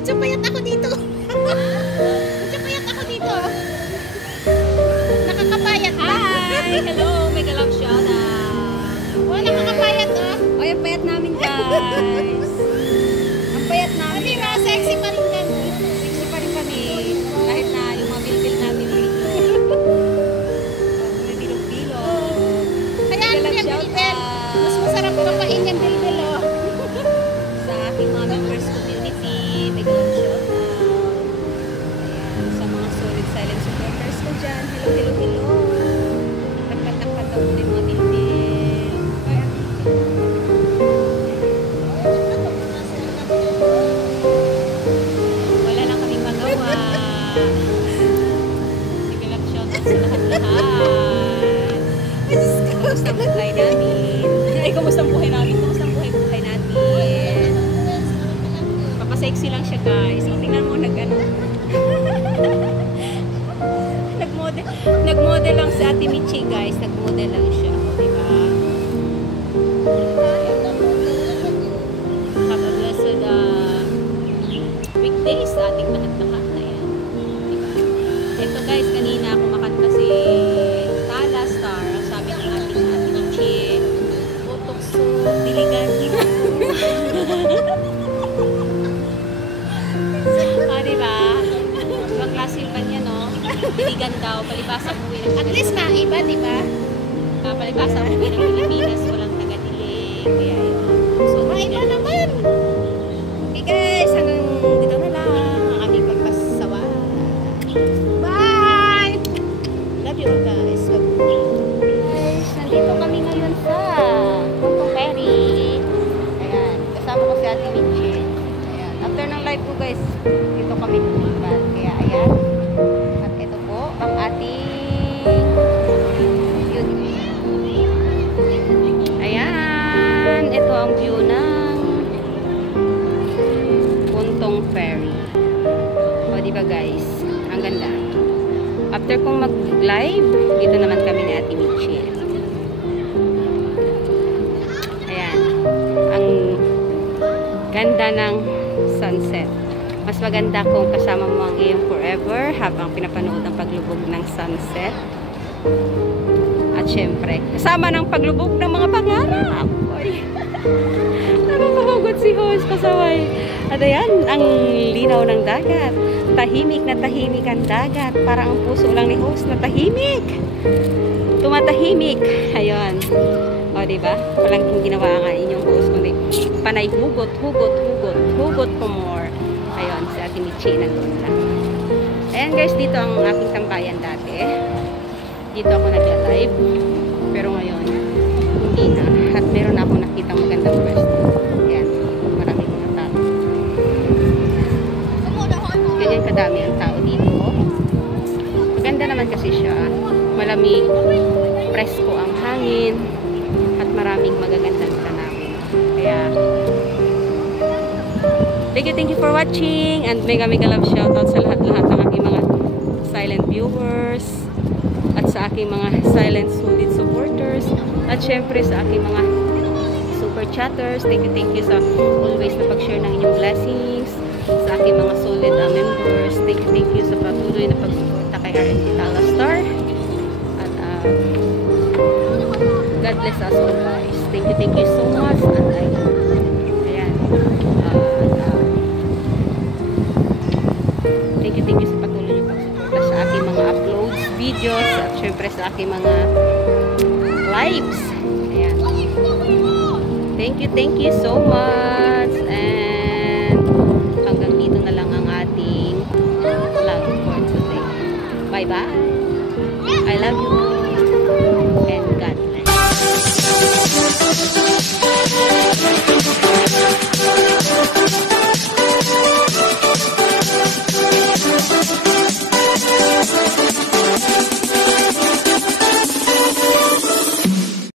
Medyo payat ako dito. Medyo payat ako dito. Nakakapayat ba? Hi! Hello! Mega love shout out! Oh, nakakapayat oh. O, yung payat namin guys! Ang payat namin Hindi guys! ba? Sexy pa rin kami. Sexy pa rin kami. Kahit na yung mga bilbil namin dito. May bilog-bilog. Kaya ano Mega love yung shout bilbil? out! Mas masarap kapain yung bilbil oh. Sa aking mga members community, mega love shout out! Ayan, sa mga solid silent supporters ko dyan. Hello, hello, hello! Takpat-takpat daw muna yung mga bilbil. Wala lang kaming magawa. Mega love shout out sa lahat-lahat. Kumusta ang buhay namin? Ay, kumusta ang buhay namin? Kumusta ang buhay natin? Papasexy lang siya guys. O, tingnan mo, nag-model lang si Ate Michi guys. Nag-model lang siya. O, diba? Have a blessed weekdays sa ating lahat-lahat na yan. Diba? Ito guys, kanina kumakanta si Tala Star. Sabi ng ating Ate Michi, utok so diligan. Ah, diba? Ibang klase pa niya, no? Diligan daw, palibasa umuwi ng At least maiba, di ba? palibasa umuwi ng Pilipinas, walang taga-dilig. Kaya yun. So, Maiba naman. okay guys, hanggang dito na lang ang aming pagpasawa. Bye! Love you all guys. Guys, nandito kami ngayon sa Puntong Ferry. Ayan, kasama ko si Ate Michi. Ayan, after ng live ko guys, dito kami lumipat. Kaya ayan, at ito po ang ating view. Ayan, ito ang view ng Puntong Ferry. O diba guys, ang ganda. After kong mag-live, dito naman kami ni Ate Michi. Ayan. Ang ganda ng sunset. Mas maganda kung kasama mo ang iyong forever habang pinapanood ang paglubog ng sunset. At syempre, kasama ng paglubog ng mga pangarap. Oy. Nakakahugot si host pasaway. At ayan, ang linaw ng dagat. Tahimik na tahimik ang dagat. Parang ang puso lang ni host na tahimik. Tumatahimik. Ayun. O, diba? Walang ginawa nga inyong host. Kundi panay hugot, hugot, hugot. Hugot for more. Ayun, si Ate Michi nandun lang. Ayan guys, dito ang aking tambayan dati. Dito ako nagla-live. Pero ngayon, hindi na. At meron na ako nakita magandang pwesto. Ayan, maraming mga tao. Ganyan kadami ang tao dito. Maganda naman kasi siya. Malamig, presko ang hangin, at maraming magagandang tanawin. Kaya, thank you for watching, and mega love shoutout sa lahat-lahat ng aking mga silent viewers, at sa aking mga silent solid supporters, at syempre sa aking mga super chatters. Thank you sa always na pag-share ng inyong blessings. Sa aking mga solid members, thank you sa patuloy na pagsuporta kay RNT Tala Star. At God bless us all guys. Thank you so much. And ayan. Thank you sa patuloy na pagsuporta sa aking mga uploads, videos, at syempre sa aking mga lives. Ayan. Thank you so much. And hanggang dito na lang ang ating vlog for today. Bye-bye. I love you. And God